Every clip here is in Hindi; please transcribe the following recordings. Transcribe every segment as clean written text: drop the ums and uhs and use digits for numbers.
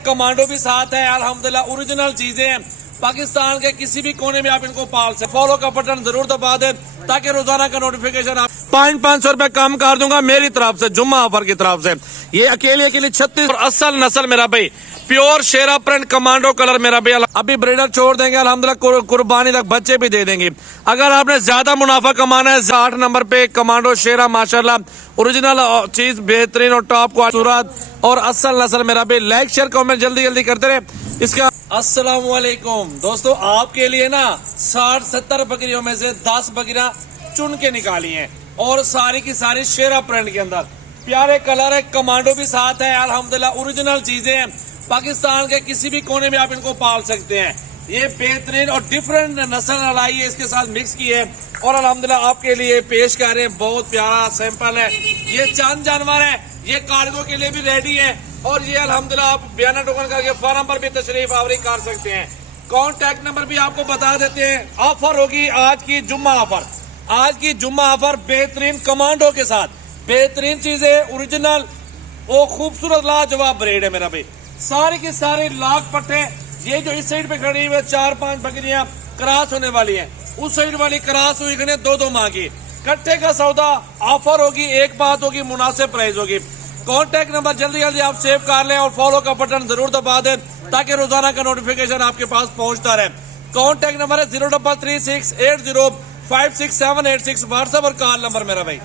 कमांडो भी साथ है अल्हम्दुलिल्लाह। ओरिजिनल चीजें हैं, पाकिस्तान के किसी भी कोने में आप इनको पाल सकते। फॉलो का बटन जरूर दबा दें ताकि रोजाना का नोटिफिकेशन आप 500 रुपए कम कर दूंगा मेरी तरफ से, जुम्मा ऑफर की तरफ से। ये अकेले के लिए 36 और असल नस्ल मेरा भाई, प्योर शेरा प्रिंट कमांडो कलर मेरा भाई। अभी ब्रीडर छोड़ देंगे अल्हम्दुलिल्लाह, कुर्बानी तक बच्चे भी दे देंगे। अगर आपने ज्यादा मुनाफा कमाना है 8 नंबर पे कमांडो शेरा माशाल्लाह, ओरिजिनल चीज बेहतरीन और टॉप क्वालिटी और असल नस्ल मेरा भाई। लाइक शेयर कमेंट जल्दी जल्दी करते रहे इसका। अस्सलाम वालेकुम दोस्तों, आपके लिए ना 60-70 बकरियों में से 10 बकरियां चुन के निकाली हैं और सारी की सारी शेरा प्रिंट के अंदर प्यारे कलर है। कमांडो भी साथ है अल्हम्दुलिल्लाह। ओरिजिनल चीजें हैं, पाकिस्तान के किसी भी कोने में आप इनको पाल सकते हैं। ये बेहतरीन और डिफरेंट नस्ल लाई है, इसके साथ मिक्स की है और अल्हम्दुलिल्लाह आपके लिए पेश कर रहे हैं। बहुत प्यारा सैंपल है। ये चंद जानवर है, ये कार्गो के लिए भी रेडी है और ये अल्हम्दुलिल्लाह आप बयाना टोकन करके फार्म पर भी तशरीफ आवरी कर सकते हैं। कॉन्टैक्ट नंबर भी आपको बता देते हैं। ऑफर होगी आज की जुम्मा ऑफर, आज की जुम्मा ऑफर बेहतरीन कमांडो के साथ, बेहतरीन चीजें ओरिजिनल, वो खूबसूरत लाजवाब ब्रीड है मेरा भाई। सारी की सारी लाख पट्टे, ये जो इस साइड पे खड़ी हुई 4-5 बकरियां क्रॉस होने वाली हैं, उस साइड वाली क्रॉस हुई 2-2 माह की। कट्टे का सौदा ऑफर होगी, एक बात होगी, मुनासिब प्राइस होगी। कॉन्टैक्ट नंबर जल्दी जल्दी आप सेव कर लें और फॉलो का बटन जरूर दबा दें ताकि रोजाना का नोटिफिकेशन आपके पास पहुंचता रहे। कॉन्टैक्ट नंबर है 033680568786, व्हाट्सएप और कॉल नंबर मेरा भाई।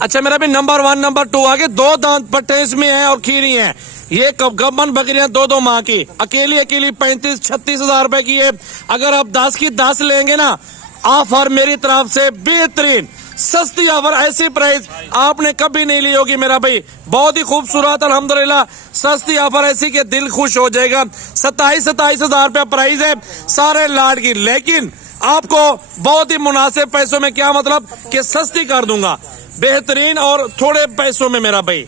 अच्छा मेरा भी नंबर 1 नंबर 2 आगे 2 दांत पट्टे इसमें है और खीरी है। ये गब्बन बकरियां 2-2 माह की, अकेली 35-36 हजार रुपए की है। अगर आप 10 की 10 लेंगे ना, ऑफर मेरी तरफ से बेहतरीन सस्ती ऑफर, ऐसी प्राइस आपने कभी नहीं ली होगी मेरा भाई। बहुत ही खूबसूरत अल्हम्दुलिल्लाह सस्ती ऑफर ऐसी कि दिल खुश हो जाएगा। 27 हजार रुपया प्राइस है सारे लाड की, लेकिन आपको बहुत ही मुनासिब पैसों में, क्या मतलब कि सस्ती कर दूंगा, बेहतरीन और थोड़े पैसों में मेरा भाई।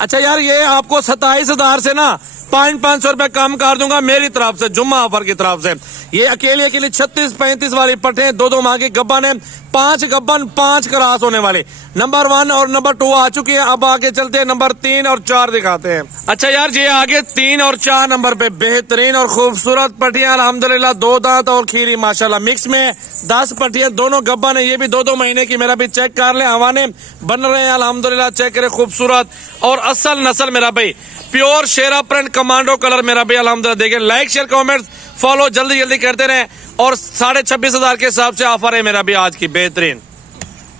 अच्छा यार, ये आपको 27 हजार से ना 500 रुपए कम कर दूंगा मेरी तरफ से, जुम्मा ऑफर की तरफ से। ये अकेले के लिए 36-35 वाली पट्टे, 2-2 माह की गब्बन है, 5 गब्बन 5 क्रॉस होने वाले। नंबर 1 और नंबर 2 आ चुके हैं, अब आगे चलते हैं नंबर 3 और 4 दिखाते हैं। अच्छा यार, ये आगे 3 और 4 नंबर पे बेहतरीन और खूबसूरत पट्टियां अल्हम्दुलिल्लाह, 2 दांत और खीरी माशाल्लाह मिक्स में 10 पट्टियां, दोनों गब्बन है। ये भी 2-2 महीने की मेरा भी, चेक कर ले, हवाने बन रहे हैं अल्हम्दुलिल्लाह, चेक करे, खूबसूरत और असल नस्ल मेरा भाई, प्योर शेरा प्रिंट कमांडो कलर मेरा भाई अल्हम्दुलिल्लाह। देखिए लाइक शेयर कमेंट फॉलो जल्दी जल्दी करते रहे और 26,500 हजार के हिसाब से ऑफर है मेरा भी आज की, बेहतरीन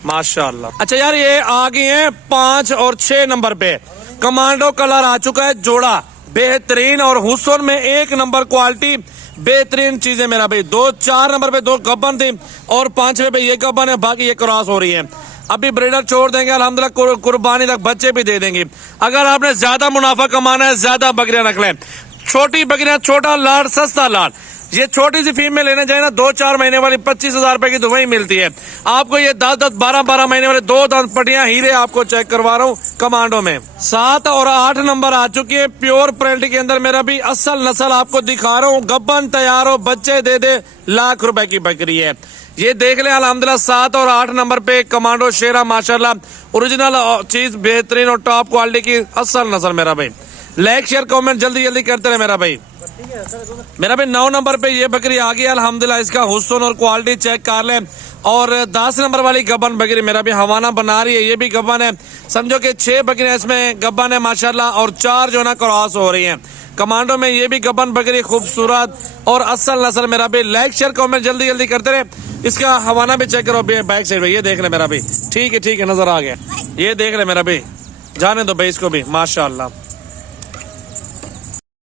माशाल्लाह। अच्छा यार, ये आ गए हैं 5 और 6 नंबर पे, कमांडो कलर आ चुका है जोड़ा, बेहतरीन और हुस्न में 1 नंबर क्वालिटी, बेहतरीन चीजें मेरा भाई। 4 नंबर पे 2 गब्बन थी और 5वें पे ये गब्बन है, बाकी ये क्रॉस हो रही है। अभी ब्रीडर छोड़ देंगे अल्हम्दुलिल्लाह, कुर्बानी तक बच्चे भी दे देंगे। अगर आपने ज्यादा मुनाफा कमाना है, ज्यादा बकरियां रख लें। छोटी बकरियां, छोटा लाड, सस्ता लाड। ये छोटी सी फीमेल लेने जाए ना, 2-4 महीने वाली 25 हजार रुपए की दुबई मिलती है आपको। ये 10-10, 12-12 महीने वाले 2 दांत पट्टियां हीरे आपको चेक करवा रहा हूँ कमांडो में। 7 और 8 नंबर आ चुके हैं प्योर प्रिंट के अंदर मेरा भी, असल नस्ल आपको दिखा रहा हूँ। गब्बन तैयार हो, बच्चे दे दे, लाख रुपए की बकरी है। ये देख ले अल्हम्दुलिल्लाह, 7 और 8 नंबर पे कमांडो शेरा माशाल्लाह, ओरिजिनल चीज बेहतरीन और टॉप क्वालिटी की असल नस्ल मेरा भाई। लाइक शेयर कमेंट जल्दी जल्दी करते रहे मेरा भाई। मेरा भाई 9 नंबर पे ये बकरी आ गई अल्हम्दुलिल्लाह, इसका हुस्न और क्वालिटी चेक कर ले। और 10 नंबर वाली गब्बन बकरी मेरा भी हवाना बना रही है, ये भी गब्बन है। समझो कि 6 बकरियां इसमें गब्बन है माशाल्लाह और 4 जो ना क्रॉस हो रही हैं कमांडो में। ये भी गब्बन बकरी खूबसूरत और असल नस्ल मेरा भाई। लाइक शेयर कमेंट जल्दी जल्दी करते रहे, इसका हवाना भी चेक करो बैक साइड में, ये देख ले मेरा भाई। ठीक है नजर आ गया, ये देख ले मेरा भाई, जाने दो भाई इसको भी माशाल्लाह।